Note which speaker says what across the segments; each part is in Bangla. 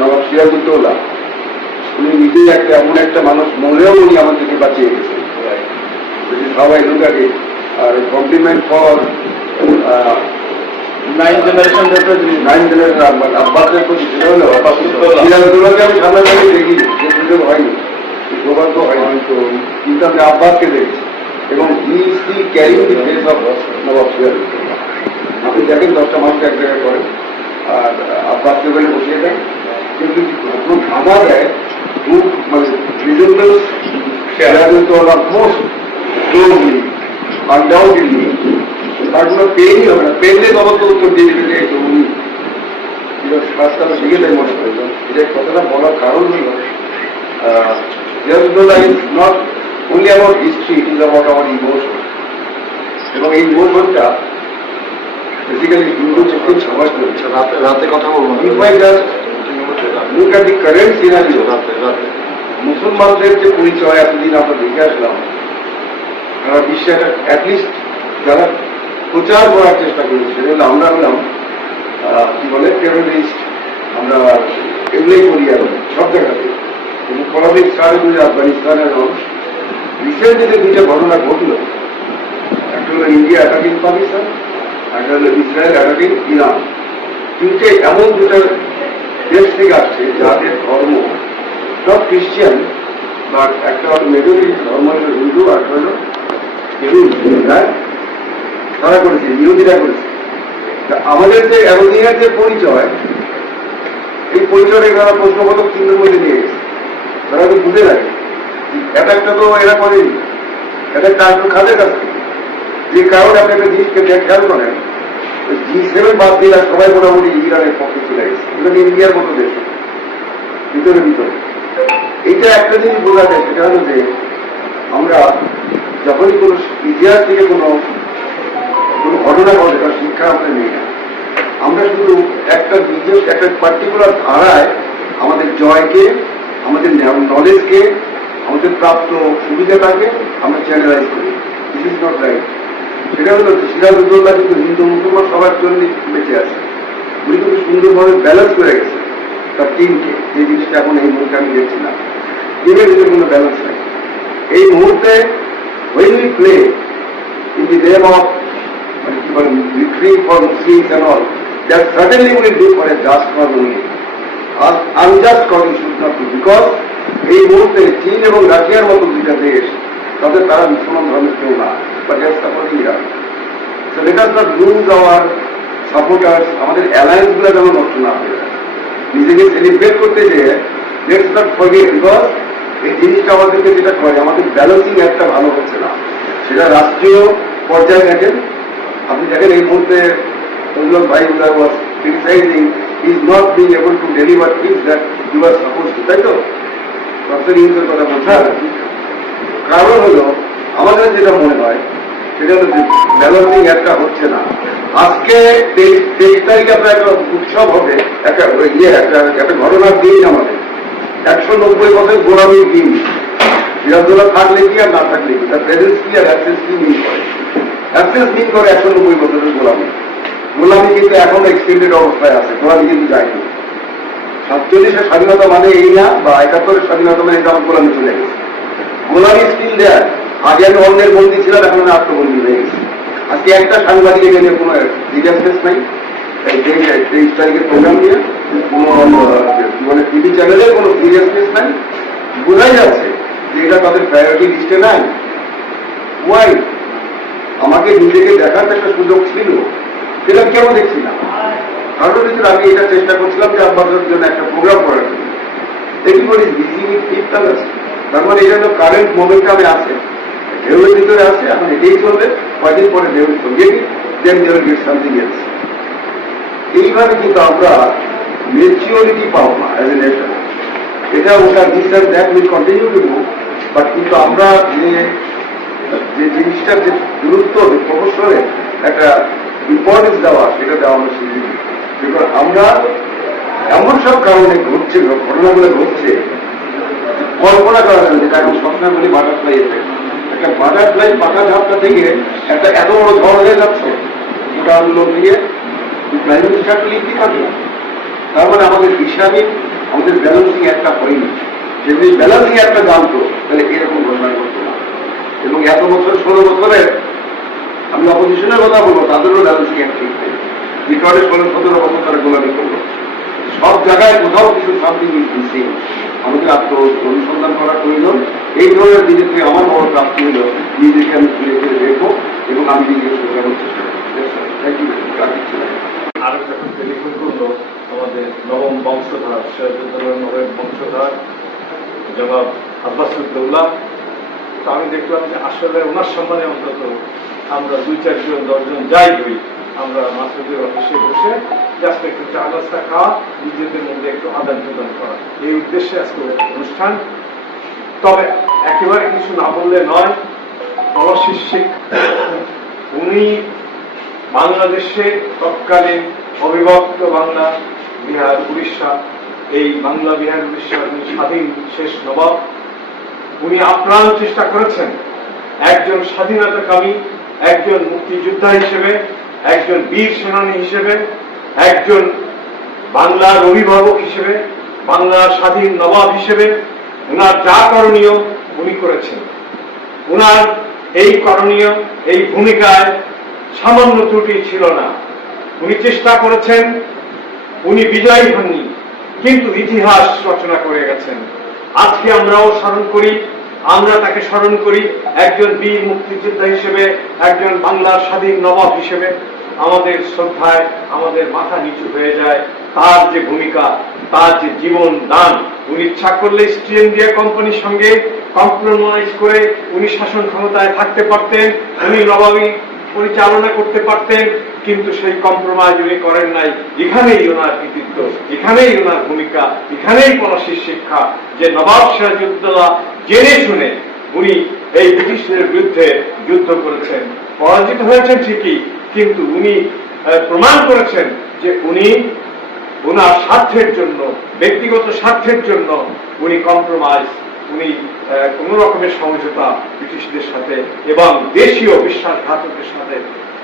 Speaker 1: নবাব সিরাজউদ্দৌলা উনি নিজেই একটা এমন একটা মানুষ মনেও উনি আমাদেরকে বাঁচিয়ে গেছেন। সবাই লুকাকে আর compliment for
Speaker 2: nine generation
Speaker 1: nine generation আব্বাসের প্রতি সেটা হলো সিরাজউদ্দৌলাকে আমি সামনে দাঁড়িয়ে দেখি যে সুযোগ হয়নি। সৌভাগ্য হয়নি। তো কিন্তু আমি আব্বাসকে দেখছি। এবং he is the carrying the face of Nawab Sirajuddaulah আপনি দেখেন দশটা মানুষ এক জায়গায় করেন। আর আব্বাস লেভেলে বসিয়ে দেন। কিন্তু যখন থামা দেয় মানে reasonable Sirajuddaulah most slowly undoubtedly তার কোনো পেনই হবে না পেনলে তদন্ত উত্তর দিয়ে দিবে যে তো উনি রাস্তাটা দিকে দেয় মনে করল এটা কথাটা বলার কারণ হলো Sirajuddaulah is not only about history, it is about our emotion. এবং এই ইমোশনটা বেসিক্যালি হিন্দু মুসলিম সমাজ
Speaker 2: রাতে কথা বলব
Speaker 1: look at the current scenario, মুসলমানদের যে পরিচয় এতদিন আমরা দেখে আসলাম সারা বিশ্বে অ্যাটলিস্ট যারা প্রচার করার চেষ্টা করেছে আমরা হলাম কি বলে টেরোরিস্ট আমরা এগুলোই করি এখন সব জায়গাতে। কিন্তু পরাবিক সারে বুঝে আফগানিস্তানের মানুষ রিসেন্টলি যে দুইটা ঘটনা ঘটলো একটা হলো ইন্ডিয়া অ্যাটাকিং পাকিস্তান একটা হলো ইসরায়েল অ্যাটাকিং ইরান। তিনটে এমন দুটো দেশ থেকে আসছে যাদের ধর্ম। সব খ্রিস্টান বা একটা মেজরিটি ধর্ম হলো হিন্দু, আর একটা হলো তারা করেছে, ইহুদিরা করেছে। আমাদের যে এতদিনের যে পরিচয়, এই পরিচয়টা তারা প্রশ্নবোধক চিহ্নের মধ্যে নিয়ে গেছে। তারা তো বুঝে লাগে একটা তো এরা করেনি। এটা একটা আসলে খাদের কাছ যে কারণে আপনি একটা জিনিসকে খেয়াল করেন। জি সেভেন বাদ আর সবাই মোটামুটি ইরানের পক্ষে চলে গেছে। এটা ইন্ডিয়ার মতো দেশ। ভিতরে ভিতরে। এইটা একটা জিনিস বোঝা যায়, সেটা হলো যে আমরা যখনই কোনো ইতিহাস থেকে কোনো কোনো ঘটনা ঘটে, তার শিক্ষা আমরা নেই না। আমরা শুধু একটা বিশেষ একটা পার্টিকুলার ধারায় আমাদের জয়কে, আমাদের নলেজকে আমাদের প্রাপ্ত সুবিধাটাকে আমরা চ্যানেলাইজ করি। দিস ইজ নট রাইট সেটা হলো সিরাজউদ্দৌলা কিন্তু হিন্দু মুসলমান সবার জন্য বেঁচে আছে। উনি কিন্তু সুন্দরভাবে ব্যালেন্স করে গেছে তার টিমকে যে জিনিসটা এখন এই মুহূর্তে আমি দেখছি না। টিমের ভিতরে কোনো ব্যালেন্স নেই। এই মুহূর্তে when we play in the name of মানে কি বলে victory for Muslims and all, that certainly will do for a just cause only. R unjust cause should not do because এই মুহূর্তে চীন এবং রাশিয়ার মতো দুইটা দেশ তাদের তারা মুসলমান ধর্মের কেউ না। দেশ Iran so let us not lose our supporters আমাদের অ্যালায়েন্সগুলো যেন নষ্ট না হয়ে নিজেকে সেলিব্রেট করতে যেয়ে লেটস নট ফরগেট বিকজ এই জিনিসটা আমাদেরকে যেটা করে, আমাদের ব্যালেন্সিং একটা ভালো হচ্ছে না। সেটা রাষ্ট্রীয় পর্যায়ে দেখেন। আপনি দেখেন এই মুহূর্তে অভিযোগ ভাই was criticising is not being able to deliver things that you are suppose to তাই তো? ডক্টর ইউজের কথা বলছেন। কারণ হলো, আমাদের যেটা মনে হয় সেটা যে ব্যালেন্সিং একটা হচ্ছে না। আজকে তেইশ তেইশ তারিখে আপনার একটা উৎসব হবে, একটা ইয়ে একটা একটা ঘটনার দিন আমাদের। একশো নব্বই বছর গোলামির দিন। সিরাজদোলা থাকলে কি আর না থাকলে কি? তার প্রেজেন্স কি আর অ্যাক্সেস কি মিন করে? অ্যাক্সেস মিন করে একশো নব্বই বছরের গোলামি। গোলামি কিন্তু এখনও এক্সটেন্ডেড অবস্থায় আছে, গোলামি কিন্তু যায়নি। সাতচল্লিশের স্বাধীনতা মানে এই না, বা একাত্তরের স্বাধীনতা মানে এটা আমার গোলামি চলে গেছে। গোলামি স্টিল দেয় আগে আমি অন্যের বন্দী ছিলাম এখন আমি আত্মবন্দী হয়ে গেছি। আজকে একটা সাংবাদিকের জন্য কোনো সিরিয়াসনেস নাই। তেইশ- তারিখের প্রোগ্রাম নিয়ে কোনো মানে টিভি চ্যানেলে কোনো সিরিয়াসনেস নাই। বোঝাই যাচ্ছে যে এটা তাদের প্রায়োরিটি লিস্টে নাই। ওয়াই আমাকে নিজেকে দেখার একটা সুযোগ ছিল। সেটা কেন দেখছি না? কারণ কিছু আমি এটা চেষ্টা করছিলাম যে আপনাদের জন্য একটা প্রোগ্রাম করার জন্য। এভরিবডি বিজি উইথ তার মানে এটা তো কারেন্ট মোমেন্টে আমি আছে। ঢেউয়ের ভিতরে আছে এখন এটাই চলবে। কয়দিন পরে ঢেউ দিই দেন ঢেউ গেট সামথিং এলস এইভাবে কিন্তু আমরা মেচিওরিটি পাবো না অ্যাজ এ নেশন এটা ওটা and that will continue to do but কিন্তু আমরা যে যে জিনিসটার যে গুরুত্ব প্রফেশনে একটা ইম্পর্টেন্স দেওয়া সেটা দেওয়া আমরা শিখি বিকজ আমরা এমন সব কারণে ঘটছে ঘটনাগুলো ঘটছে কল্পনা করা না, যেটা এখন বলি বাটারফ্লাই এফেক্ট একটা বাটারফ্লাই পাকা ধাপটা থেকে একটা এত বড় ঝড় হয়ে যাচ্ছে, ওটা লোক দিয়ে প্রাইম মিনিস্টার লিখতে পারবে তার মানে আমাদের হিসাবে আমাদের ব্যালেন্সিং একটা হয়নি। যদি ব্যালেন্সিং একটা জানতো তাহলে এরকম ঘটনা ঘটতো না। এবং এত বছর, ষোলো বছরে আমি অপোজিশনের কথা বলব, তাদেরও ব্যালেন্সিং একটা ঠিক নেই। যে ষোলো, সতেরো বছর তারা গোলামি করল। সব জায়গায় কোথাও কিছু সামথিং ইজ আমাদের আত্ম অনুসন্ধান করা প্রয়োজন। এই ধরনের দিকে থেকে আমার বড় প্রাপ্তি হলো, নিজেকে আমি ফিরে ফিরে দেখব এবং আমি নিজেকে শোধরানোর চেষ্টা করব। আর
Speaker 2: যখন টেলিফোন করল, আমাদের নবম বংশধর সিরাজউদ্দৌলার নবম বংশধর, জনাব আব্বাসুদ্দৌলা তো আমি দেখলাম যে আসলে ওনার সম্মানে অন্তত আমরা দুই চারজন, দশজন যাই হই আমরা মাসুদের অফিসে বসে জাস্ট একটু চা নাস্তা খাওয়া, নিজেদের মধ্যে একটু আদান প্রদান করা। এই উদ্দেশ্যে আজকে অনুষ্ঠান। তবে একেবারে কিছু না বললে নয় অবশিষ্ট উনি বাংলাদেশে তৎকালীন অবিভক্ত বাংলা বিহার উড়িষ্যা, এই বাংলা বিহার উড়িষ্যার উনি স্বাধীন শেষ নবাব। উনি আপ্রাণ চেষ্টা করেছেন একজন স্বাধীনতাকামী, একজন মুক্তিযোদ্ধা হিসেবে। একজন বীর সেনানী হিসেবে, একজন বাংলার অভিভাবক হিসেবে, বাংলার স্বাধীন নবাব হিসেবে ওনার যা করণীয় উনি করেছেন। উনার এই করণীয়, এই ভূমিকায় সামান্য ত্রুটি ছিল না। উনি চেষ্টা করেছেন, উনি বিজয়ী হননি, কিন্তু ইতিহাস রচনা করে গেছেন। আজকে আমরাও স্মরণ করি আমরা তাকে স্মরণ করি একজন বীর মুক্তিযোদ্ধা হিসেবে, একজন বাংলার স্বাধীন নবাব হিসেবে। আমাদের শ্রদ্ধায়, আমাদের মাথা নিচু হয়ে যায়। তার যে ভূমিকা, তার যে জীবন দান, উনি ইচ্ছা করলে ইস্ট ইন্ডিয়া কোম্পানির সঙ্গে কম্প্রোমাইজ করে উনি শাসন ক্ষমতায় থাকতে পারতেন, উনি নবাবী পরিচালনা করতে পারতেন। কিন্তু সেই কম্প্রোমাইজ উনি করেন নাই। এখানেই ওনার কৃতিত্ব, এখানেই ওনার ভূমিকা, এখানেই পলাশির শিক্ষা। যে নবাব সিরাজউদ্দৌলা জেনে শুনে উনি এই ব্রিটিশদের বিরুদ্ধে যুদ্ধ করেছেন। পরাজিত হয়েছেন ঠিকই, কিন্তু উনি প্রমাণ করেছেন যে উনি ওনার স্বার্থের জন্য, ব্যক্তিগত স্বার্থের জন্য উনি কম্প্রোমাইজ উনি কোন রকমের সমঝোতা ব্রিটিশদের সাথে এবং দেশীয় বিশ্বাসঘাতকের সাথে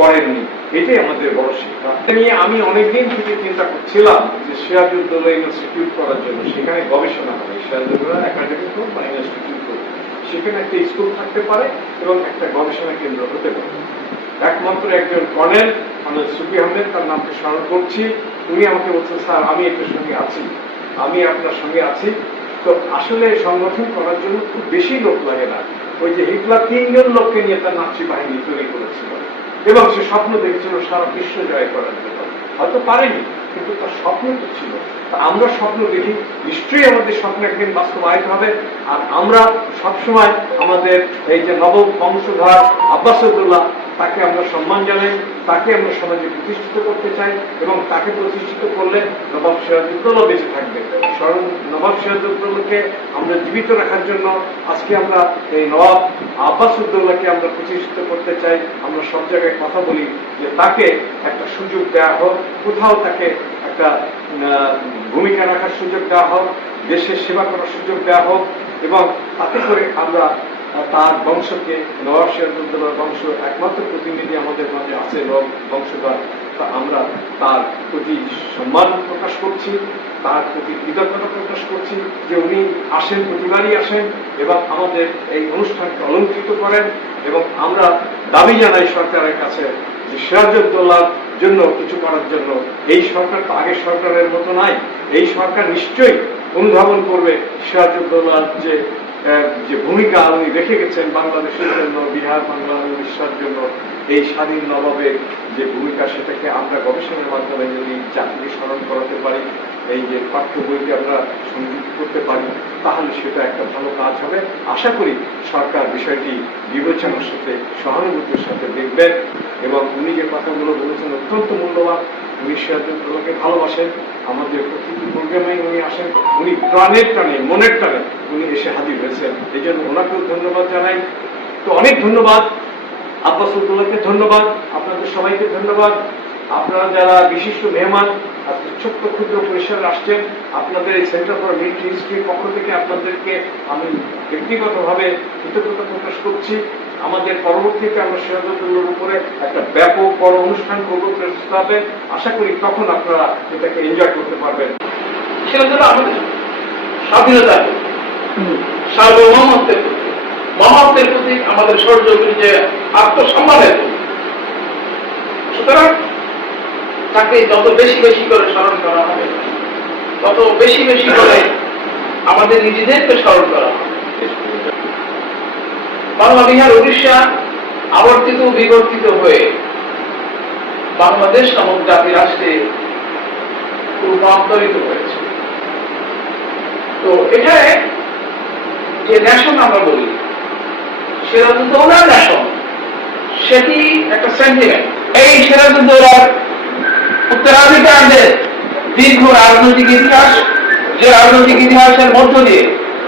Speaker 2: করেননি। এটাই আমাদের বড় শিক্ষা। নিয়ে আমি অনেকদিন থেকে চিন্তা করছিলাম যে সিরাজউদ্দৌলা ইনস্টিটিউট করার জন্য। সেখানে গবেষণা হবে সিরাজউদ্দৌলা একাডেমিক হোক বা ইনস্টিটিউট হোক, সেখানে একটা স্কুল থাকতে পারে এবং একটা গবেষণা কেন্দ্র হতে পারে। একমাত্র একজন কর্নেল আমাদের সুফি আহমেদ, তার নামকে স্মরণ করছি। উনি আমাকে বলছেন, স্যার, আমি এটার সঙ্গে আছি। আমি আপনার সঙ্গে আছি। তো আসলে সংগঠন করার জন্য খুব বেশি লোক লাগে না। ওই যে হিটলার তিনজন লোককে নিয়ে তার নাচি বাহিনী তৈরি করেছিল। এবং সে স্বপ্ন দেখছিল সারা বিশ্ব জয় করার জন্য। হয়তো পারেনি, কিন্তু তার স্বপ্ন তো ছিল। আমরা স্বপ্ন দেখি, নিশ্চয়ই আমাদের স্বপ্ন একদিন বাস্তবায়িত হবে। আর আমরা সবসময় আমাদের এই যে নব বংশধর আব্বাসুদ্দোল্লাহ তাকে আমরা সম্মান জানাই, তাকে আমরা সমাজে প্রতিষ্ঠিত করতে চাই এবং তাকে প্রতিষ্ঠিত করলে নবাব সিরাজউদ্দৌলা বেঁচে থাকবে। স্মরণ নবাব সিরাজউদ্দৌলাকে আমরা জীবিত রাখার জন্য আজকে আমরা এই নবাব আব্বাসুদ্দৌলাকে আমরা প্রতিষ্ঠিত করতে চাই। আমরা সব জায়গায় কথা বলি যে তাকে একটা সুযোগ দেওয়া হোক, কোথাও তাকে একটা ভূমিকা রাখার সুযোগ দেওয়া হোক, দেশের সেবা করার সুযোগ দেওয়া হোক এবং তাতে করে আমরা তার বংশকে নবাব সিরাজউদ্দৌলার বংশ, একমাত্র প্রতিনিধি আমাদের মাঝে আছে বংশধর। তা আমরা তার প্রতি সম্মান প্রকাশ করছি, তার প্রতি কৃতজ্ঞতা প্রকাশ করছি যে উনি আসেন, প্রতিবারই আসেন এবং আমাদের এই অনুষ্ঠানকে অলঙ্কৃত করেন এবং আমরা দাবি জানাই সরকারের কাছে যে সিরাজউদ্দৌলার জন্য, কিছু করার জন্য, এই সরকার তো আগের সরকারের মতো নাই, এই সরকার নিশ্চয়ই অনুধাবন করবে সিরাজউদ্দৌলার যে যে ভূমিকা উনি রেখে গেছেন বাংলাদেশের জন্য, বিহার বাংলা উড়িষ্যার জন্য, এই স্বাধীন নবাবের যে ভূমিকা সেটাকে আমরা গবেষণার মাধ্যমে যদি জাতিকে স্মরণ করাতে পারি, এই যে পাঠ্য বইকে আমরা সংযুক্ত করতে পারি, তাহলে সেটা একটা ভালো কাজ হবে। আশা করি সরকার বিষয়টি বিবেচনার সাথে, সহানুভূতির সাথে দেখবেন এবং উনি যে কথাগুলো বলেছেন অত্যন্ত মূল্যবান। সিরাজউদ্দৌলাকে ভালোবাসেন। আমাদের প্রোগ্রামে উনি আসেন। উনি প্রাণের টানে, মনের টানে উনি এসে হাজির হয়েছেন। এই জন্য ওনাকেও ধন্যবাদ জানাই। তো অনেক ধন্যবাদ। আব্বাসুদ্দৌলাকে ধন্যবাদ। আপনাদের সবাইকে ধন্যবাদ। আপনারা যারা বিশিষ্ট মেহমান, আজকে ছোট্ট ক্ষুদ্র পরিসরে আসছেন, আপনাদের এই সেন্টার ফর মিলিটারি হিস্ট্রির পক্ষ থেকে আপনাদেরকে আমি ব্যক্তিগতভাবে কৃতজ্ঞতা প্রকাশ করছি। আমাদের পরবর্তীতে আমরা সিরাজউদ্দৌলার উপরে একটা ব্যাপক বড় অনুষ্ঠান করব প্রস্তাবে আশা করি তখন আপনারা এটাকে এনজয় করতে পারবেন।
Speaker 3: স্বাধীনতার প্রতীক, সার্বভৌমত্বের প্রতীক মহত্বের প্রতীক আমাদের সৌর্যগুলি যে আত্মসম্মানের সুতরাং তাকে যত বেশি বেশি করে স্মরণ করা হবে তত বেশি বেশি করে আমাদের নিজেদেরকে স্মরণ করা হবে। বাংলা, বিহার, উড়িষ্যা আবর্তিত, বিবর্তিত হয়ে বাংলাদেশ নামক জাতি রাষ্ট্রে রূপান্তরিত হয়েছে। তো এখানে যে ন্যাশন আমরা বলি সিরাজউদ্দৌলার ন্যাশন। সেটি একটা সেন্টিমেন্ট এই সিরাজউদ্দৌলার উত্তরাধিকারদের দীর্ঘ রাজনৈতিক ইতিহাস, যে রাজনৈতিক ইতিহাসের মধ্য দিয়ে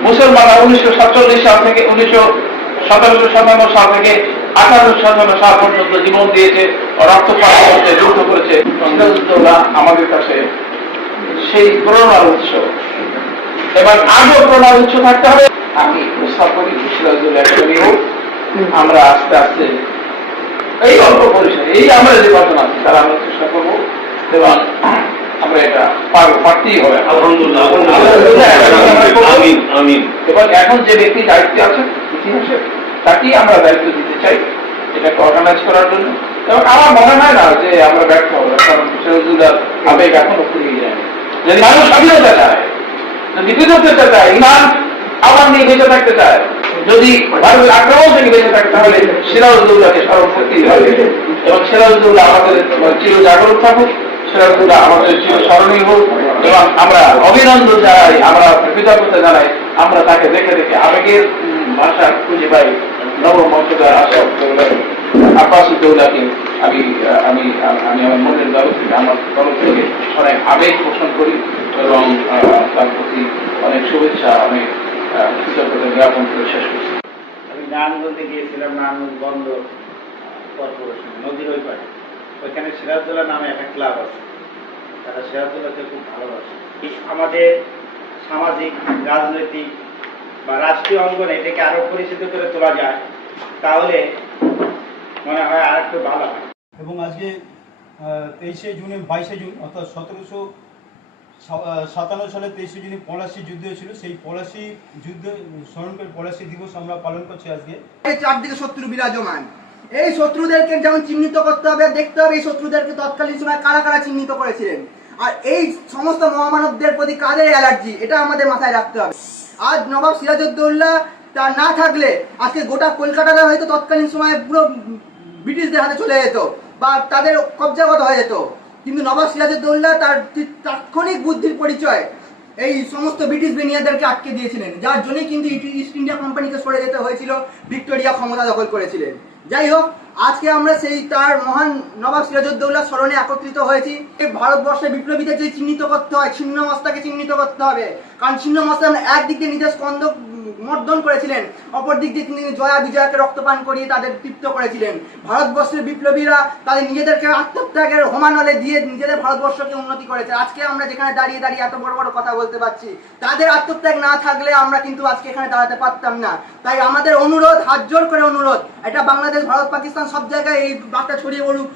Speaker 3: মুসলমানরা উনিশশো সাতচল্লিশ সাল থেকে উনিশশো সতেরোশো সাতান্ন সাল থেকে আঠারোশো সাতান্ন সাল পর্যন্ত জীবন দিয়েছে রক্তপাত করতে যুদ্ধ করেছে। আমাদের কাছে সেই প্রেরণার উৎস। এবার আজও প্রেরণার উৎস থাকতে হবে। আমি প্রস্তাব করি একাডেমি আমরা আস্তে আস্তে এই অল্প পরিসরে এই আমরা যে কজন আছি তারা আমরা চেষ্টা করব। এবং আমরা এটা পারব পারতেই হবে।
Speaker 4: আলহামদুলিল্লাহ।
Speaker 3: এবং এখন যে ব্যক্তি দায়িত্বে আছে ইতিহাসে, তাকেই আমরা দায়িত্ব দিতে চাই এটাকে অর্গানাইজ করার জন্য। এবং আমার মনে হয় না যে আমরা ব্যর্থ হব, কারণ সিরাজুল্লাহ আবেগ এখনও ফুরিয়ে যায়নি যদি মানুষ স্বাধীনতা চায়, যদি বিপদতা চায়, ইমান আমার নিয়ে বেঁচে থাকতে চায়, যদি ভারতের আক্রমণ থেকে বেঁচে থাকতে হলে সিরাজউদ্দৌলাকে স্মরণ করতেই হবে। এবং সিরাজউদ্দৌলা আমাদের চির জাগরুক থাকুক, সিরাজউদ্দৌলা আমাদের চির স্মরণীয় হোক, এবং আমরা অভিনন্দন জানাই, আমরা কৃতজ্ঞতা জানাই, আমরা তাকে দেখে দেখে আবেগের ভাষা খুঁজে পাই নবম বংশধর আশাফ আব্বাস উদ্দৌলাকে আমি আমি আমি আমার মনের তরফ থেকে আমার তরফ থেকে অনেক আবেগ পোষণ করি এবং তার প্রতি অনেক শুভেচ্ছা আহ, কৃতজ্ঞতা জ্ঞাপন করে শেষ করছি।
Speaker 5: আমি নারায়ণগঞ্জে গিয়েছিলাম নারায়ণগঞ্জ বন্ধ কর্পোরেশন নদীর ওই পারে ওইখানে সিরাজদোল্লা নামে একটা ক্লাব আছে। তারা সিরাজদোল্লাকে খুব ভালোবাসে। আমাদের সামাজিক রাজনৈতিক বা রাষ্ট্রীয় অঙ্গনে এটাকে আরও পরিচিত করে তোলা যায় তাহলে মনে হয় আর একটু ভালো হয়।
Speaker 6: এবং আজকে তেইশে জুনে বাইশে জুন অর্থাৎ সতেরোশো সাতান্ন সালে তেইশে জুনে পলাশি যুদ্ধ ছিল সেই পলাশি যুদ্ধ স্মরণ করে পলাশি দিবস আমরা পালন করছি আজকে।
Speaker 7: এই চারদিকে শত্রু বিরাজমান। এই শত্রুদেরকে যেমন চিহ্নিত করতে হবে দেখতে হবে এই শত্রুদেরকে তৎকালীন সময় কারা কারা চিহ্নিত করেছিলেন। আর এই সমস্ত মহামানবদের প্রতি কাদের অ্যালার্জি এটা আমাদের মাথায় রাখতে হবে। আজ নবাব সিরাজউদ্দৌল্লা তা না থাকলে আজকে গোটা কলকাতাটা হয়তো তৎকালীন সময়ে পুরো ব্রিটিশদের হাতে চলে যেত বা তাদের কবজাগত হয়ে যেত। কিন্তু নবাব সিরাজউদ্দৌল্লা তার তাৎক্ষণিক বুদ্ধির পরিচয় এই সমস্ত ব্রিটিশ বেনিয়াদেরকে আটকে দিয়েছিলেন। যার জন্যই কিন্তু ইস্ট ইন্ডিয়া কোম্পানিকে সরে যেতে হয়েছিল। ভিক্টোরিয়া ক্ষমতা দখল করেছিলেন। যাই হোক আজকে আমরা সেই তার মহান নবাব সিরাজউদ্দৌল্লা স্মরণে একত্রিত হয়েছি। ভারতবর্ষে বিপ্লবীদের যে চিহ্নিত করতে হয় ছিন্ন মস্তাকে চিহ্নিত করতে হবে। কারণ ছিন্ন মস্তা একদিক দিয়ে নিজের স্কন্দ মর্দন করেছিলেন। অপর দিক দিয়ে তিনি জয়া বিজয়কে রক্তপান করিয়ে তাদের তৃপ্ত করেছিলেন। ভারতবর্ষের বিপ্লবীরা তাদের নিজেদেরকে আত্মত্যাগের হোমানলে দিয়ে নিজেদের ভারতবর্ষকে উন্নতি করেছে। আজকে আমরা যেখানে দাঁড়িয়ে দাঁড়িয়ে এত বড় বড় কথা বলতে পারছি, তাদের আত্মত্যাগ না থাকলে আমরা কিন্তু আজকে এখানে দাঁড়াতে পারতাম না। তাই আমাদের অনুরোধ, হাত জোর করে অনুরোধ, এটা বাংলাদেশ, ভারত, পাকিস্তান সব জায়গায় এই বার্তা ছড়িয়ে পড়ুক।